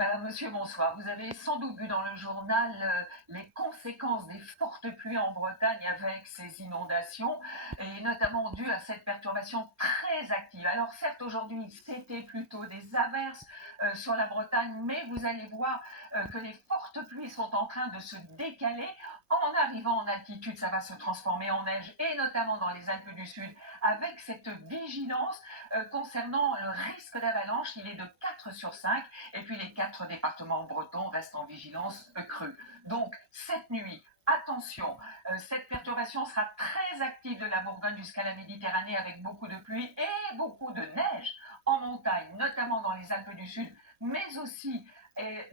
Madame, monsieur, bonsoir. Vous avez sans doute vu dans le journal les conséquences des fortes pluies en Bretagne avec ces inondations et notamment dues à cette perturbation très active. Alors certes, aujourd'hui, c'était plutôt des averses sur la Bretagne, mais vous allez voir que les fortes pluies sont en train de se décaler. En arrivant en altitude, ça va se transformer en neige et notamment dans les Alpes du Sud avec cette vigilance concernant le risque d'avalanche. Il est de 4 sur 5. Et puis les 4 départements bretons restent en vigilance crue. Donc cette nuit, attention, cette perturbation sera très active de la Bourgogne jusqu'à la Méditerranée avec beaucoup de pluie et beaucoup de neige en montagne, notamment dans les Alpes du Sud, mais aussi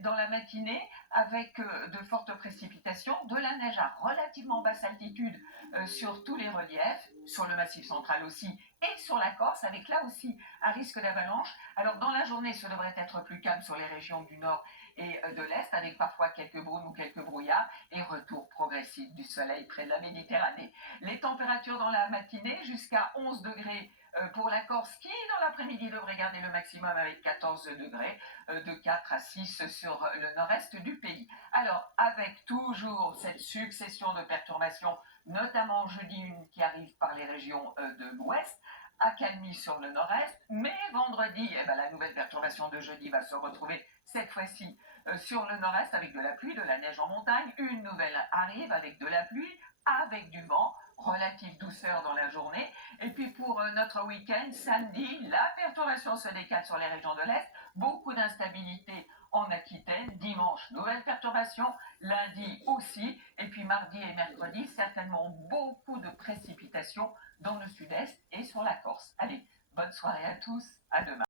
dans la matinée avec de fortes précipitations, de la neige à relativement basse altitude sur tous les reliefs, sur le Massif central aussi et sur la Corse, avec là aussi un risque d'avalanche. Alors dans la journée, ce devrait être plus calme sur les régions du nord et de l'est, avec parfois quelques brumes ou quelques brouillards, et retour progressif du soleil près de la Méditerranée. Les températures dans la matinée jusqu'à 11 degrés pour la Corse, qui dans l'après-midi devrait garder le maximum avec 14 degrés, de 4 à 6 sur le nord-est du pays. Alors avec toujours cette succession de perturbations, notamment jeudi une qui arrive par les régions de l'ouest, accalmie sur le nord-est, mais vendredi, la nouvelle perturbation de jeudi va se retrouver cette fois-ci sur le nord-est avec de la pluie, de la neige en montagne. Une nouvelle arrive avec de la pluie, avec du vent, relative douceur dans la journée. Et puis pour notre week-end, samedi, la perturbation se décale sur les régions de l'Est, beaucoup d'instabilité en Aquitaine, dimanche, nouvelle perturbation, lundi aussi, et puis mardi et mercredi, certainement beaucoup de précipitations dans le sud-est et sur la Corse. Allez, bonne soirée à tous, à demain.